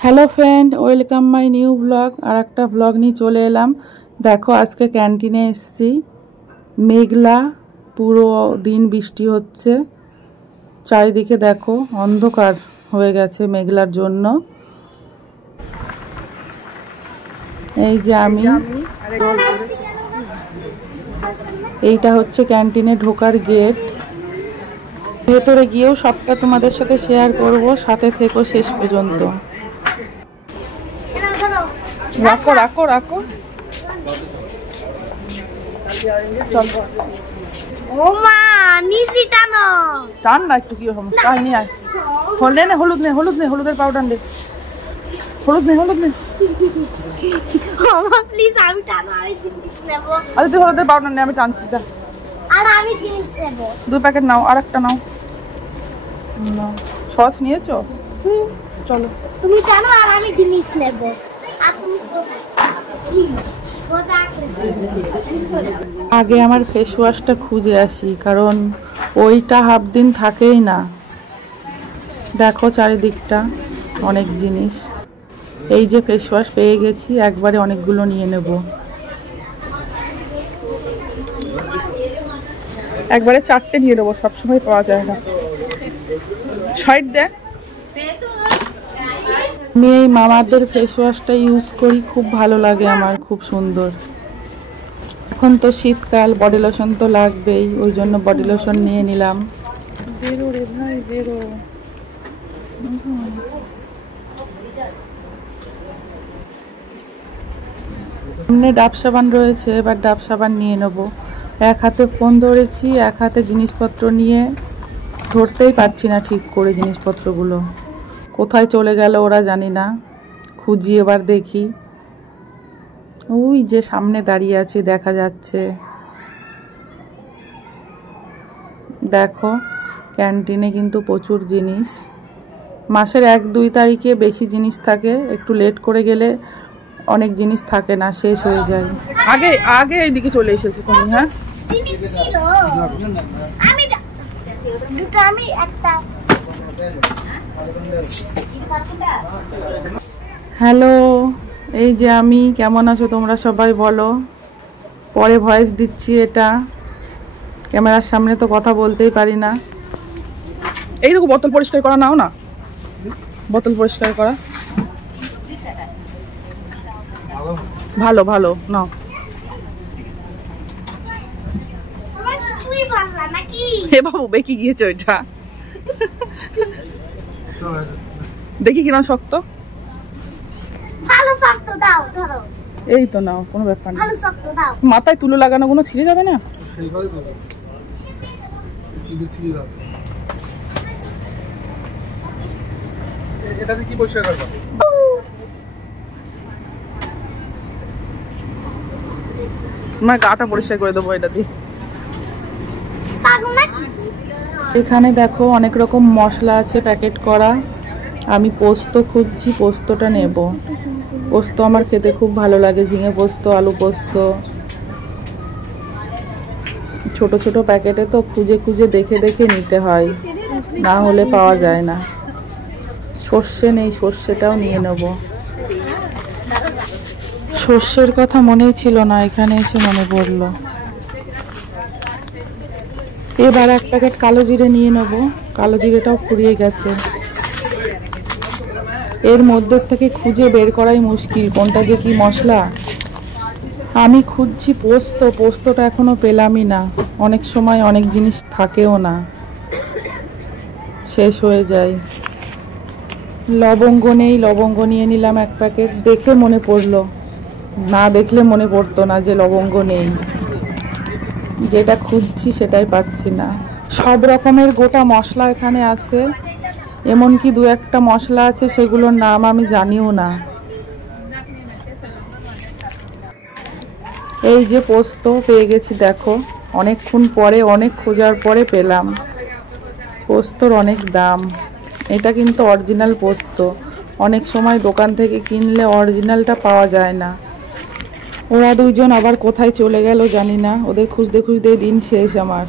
Hello friend, welcome my new blog. আর একটা blog নিয়ে চলে এলাম। দেখো, আজকে ক্যান্টিনে এসেছি। মেঘলা, পুরো দিন বৃষ্টি হচ্ছে। চারিদিকে দেখো অন্ধকার হয়ে গেছে মেঘলার জন্য। এই যে আমি, এইটা হচ্ছে ক্যান্টিনে ঢোকার গেট। ভেতরে গিয়েও সবটা তোমাদের সাথে শেয়ার করব, সাথে থেকো শেষ পর্যন্ত। রাখো রাখো রাখো, টান না একটু, কি সমস্যা হয়নি। আর হলদে নে, হলুদ নে, হলুদ নে, হলুদের পাউডার নে, হলুদ নে, হলুদ নে। আরে তুই হলুদের পাউডার নে, আমি টানছি। যা, দুই প্যাকেট নাও, আর একটা নাও। সস নিয়েছো? চলো তুমি জানো, আর আমি জিনিস নেব। আগে আমার ফেস ওয়াশটা খুঁজে আসি, কারণ ওইটা হাফ দিন থাকেই না। দেখো চারিদিকটা অনেক জিনিস। এই যে ফেস ওয়াশ পেয়ে গেছি, একবারে অনেকগুলো নিয়ে নেব। একবারে 4টে নিয়ে নেবো, সবসময় পাওয়া যায় না। সাইড দে। আমি এই মামাদের ফেস ওয়াশটা ইউজ করি, খুব ভালো লাগে আমার, খুব সুন্দর। এখন তো শীতকাল, বডি লোশন তো লাগবেই, ওই জন্য বডি লোশন নিয়ে নিলাম। বেরো রে ভাই, বেরো। সামনে ডাব সাবান রয়েছে, এবার ডাব সাবান নিয়ে নেব। এক হাতে ফোন ধরেছি, এক হাতে জিনিসপত্র নিয়ে ধরতেই পারছি না ঠিক করে। জিনিসপত্রগুলো কোথায় চলে গেল ওরা জানি না, খুঁজি এবার দেখি। ওই যে সামনে দাঁড়িয়ে আছে, দেখা যাচ্ছে। দেখো ক্যান্টিনে কিন্তু প্রচুর জিনিস। মাসের 1-2 তারিখে বেশি জিনিস থাকে, একটু লেট করে গেলে অনেক জিনিস থাকে না, শেষ হয়ে যায়। আগে আগে এইদিকে চলে এসেছি তুমি। হ্যাঁ, হ্যালো, এই যে আমি। কেমন আছো তোমরা সবাই বলো। পরে ভয়েস দিচ্ছি, এটা ক্যামেরার সামনে তো কথা বলতেই পারি না। এই দেখো, বোতল পরিষ্কার করা নাও না, বোতল পরিষ্কার করা। ভালো ভালো নাও। হে বাবু, বেঁকে গিয়েছে ওইটা। দেখি কিনা শক্ত। এই তো নাও, কোনো ব্যাপার না। মাথায় তুলো লাগানো কোনো ছিঁড়ে যাবে না। না, গাটা পরিষ্কার করে দেবো এটা দিয়ে। এখানে দেখো অনেক রকম মশলা আছে প্যাকেট করা। আমি পোস্ত খুঁজছি, পোস্তটা নেব। পোস্ত আমার খেতে খুব ভালো লাগে, ঝিঙে পোস্ত, আলু পোস্ত। ছোট ছোট প্যাকেটে তো খুঁজে খুঁজে দেখে দেখে নিতে হয়, না হলে পাওয়া যায় না। সর্ষে নেই, সর্ষেটাও নিয়ে নেব। সর্ষের কথা মনেই ছিল না, এখানে এসে মনে পড়লো। এবার 1 প্যাকেট কালো জিরে নিয়ে নেব। কালো জিরেটাও ফুরিয়ে গেছে। এর মধ্যে থেকে খুঁজে বের করাই মুশকিল, কোনটা যে কি মশলা। আমি খুঁজছি পোস্ত, পোস্তটা এখনো পেলামই না। অনেক সময় অনেক জিনিস থাকেও না, শেষ হয়ে যায়। লবঙ্গ নেই, লবঙ্গ নিয়ে নিলাম 1 প্যাকেট। দেখে মনে পড়লো, না দেখলে মনে পড়তো না যে লবঙ্গ নেই। যেটা খুঁজছি সেটাই পাচ্ছি না। সব রকমের গোটা মশলা এখানে আছে, এমনকি 2-1টা মশলা আছে সেগুলোর নাম আমি জানিও না। এই যে পোস্ত পেয়ে গেছি, দেখো অনেকক্ষণ পরে, অনেক খোঁজার পরে পেলাম। পোস্তর অনেক দাম। এটা কিন্তু অরিজিনাল পোস্ত। অনেক সময় দোকান থেকে কিনলে অরিজিনালটা পাওয়া যায় না। ওরা দুইজন আবার কোথায় চলে গেল জানি না, ওদের খুঁজতে খুঁজতে দিন শেষ আমার।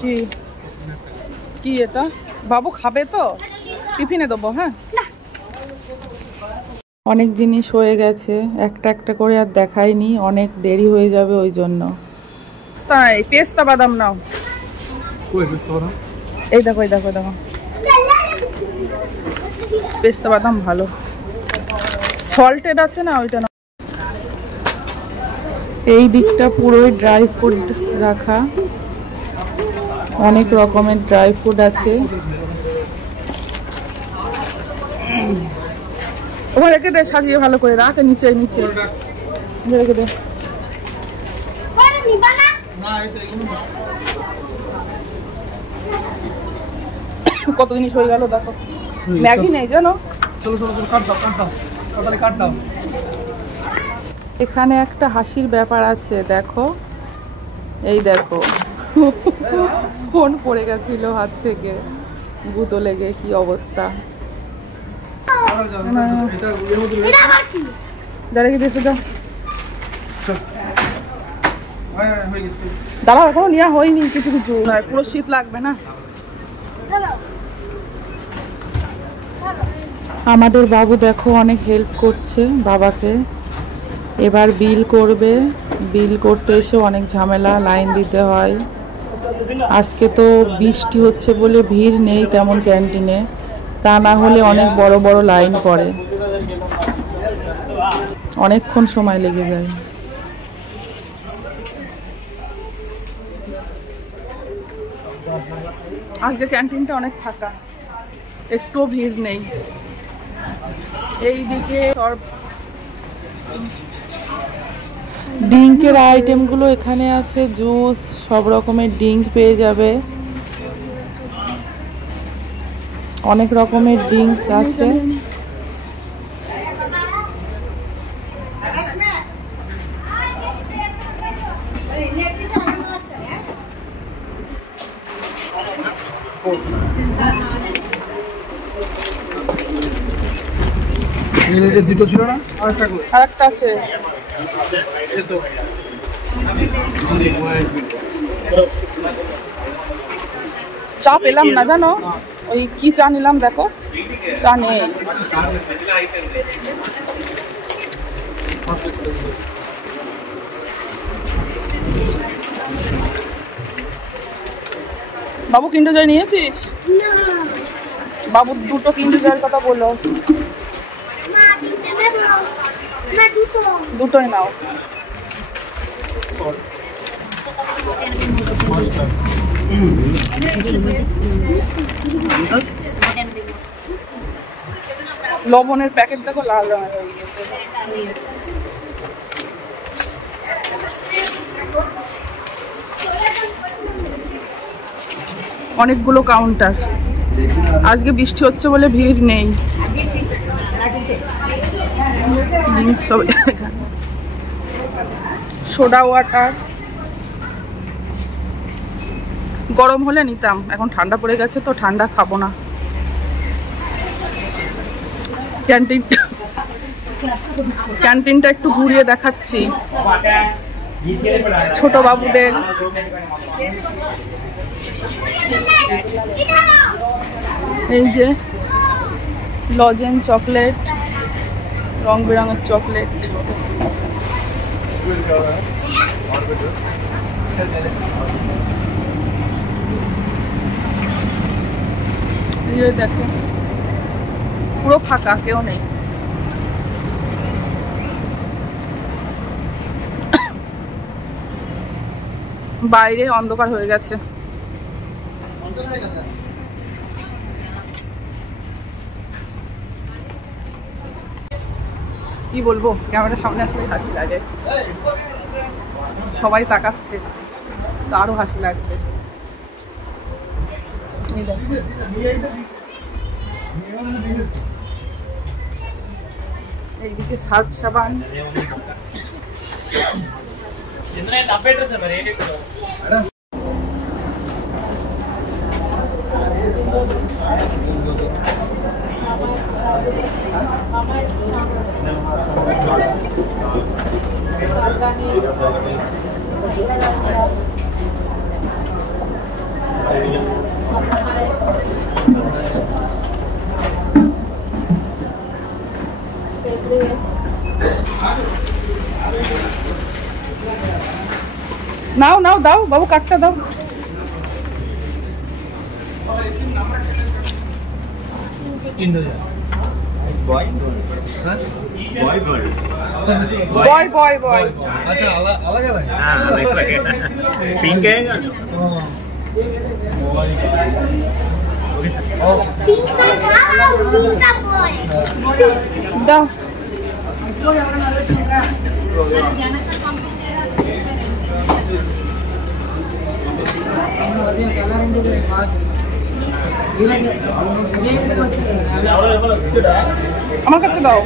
কি কি এটা বাবু খাবে তো? টিফিনে দেবো, হ্যাঁ। অনেক জিনিস হয়ে গেছে, একটা একটা করে আর দেখাইনি, অনেক দেরি হয়ে যাবে ওই জন্য। তাই পেস্তা বাদাম নাও। এই দেখো এই দেখো এই দেখো, পেস্তা বাদাম ভালো, সল্টেড আছে না ওইটা না। এই দিকটা পুরোই ড্রাই ফ্রুট রাখা, অনেক রকমের ড্রাই ফ্রুট আছে। ওখানে রেখে দে, সাজিয়ে ভালো করে রাখ, নিচে নিচে রেখে দে। কত জিনিস হয়ে গেল দেখো, ম্যাগি নেই জানো। এখানে একটা হাসির ব্যাপার আছে, দেখো এই দেখো, ফোন পড়ে গেছিল হাত থেকে, গুঁতো লেগে কি অবস্থা। দাঁড়াও, এখনো নেওয়া হয়নি, কিছু কিছু পুরো শীত লাগবে না। আমাদের বাবু দেখো অনেক হেল্প করছে বাবাকে। এবার বিল করবে, বিল করতে এসে অনেক ঝামেলা, লাইন দিতে হয়। আজকে তো বৃষ্টি হচ্ছে বলে ভিড় নেই তেমন ক্যান্টিনে, তা না হলে অনেক বড় বড় লাইন পড়ে, অনেকক্ষণ সময় লেগে যায়। আজকে ক্যান্টিনটা অনেক ফাঁকা, একটু ভিড় নেই। এইদিকে ড্রিঙ্কের আইটেমগুলো এখানে আছে, জুস, সব রকমের ড্রিঙ্ক পেয়ে যাবে, অনেক রকমের ড্রিঙ্কস আছে। দুটো ছিল না, আরেকটা আছে। চা পেলাম না জানো, ওই কি চা নিলাম দেখো, চা নেই। বাবু কিন্ডার জয় নিয়েছিস? বাবু দুটো কিন্ডার জয়ের কথা বললো, দুটোই নাও। লবণের প্যাকেট দেখো লাল রঙের হয়ে গেছে। অনেকগুলো কাউন্টার, আজকে বৃষ্টি হচ্ছে বলে ভিড় নেই। সোডা ওয়াটার গরম হলে নিতাম, এখন ঠান্ডা পড়ে গেছে তো ঠান্ডা খাবো না। ক্যান্টিনটা একটু ঘুরিয়ে দেখাচ্ছি ছোট বাবুদের। এই যে লজেন চকলেট, রং বেরঙের চকলেট। দেখো পুরো ফাঁকা, কেউ নেই। বাইরে অন্ধকার হয়ে গেছে। কি বলবো, ক্যামেরার সামনে আসলে হাসি লাগে, সবাই তাকাচ্ছে তো আরো হাসি লাগবে। এইদিকে সার্ফ সাবান, নাও নাও, দাও বাবু, কাঠটা দাও। Boy boy boy. अच्छा अलग है। पिंक है দাও। আমার কাছে দাও।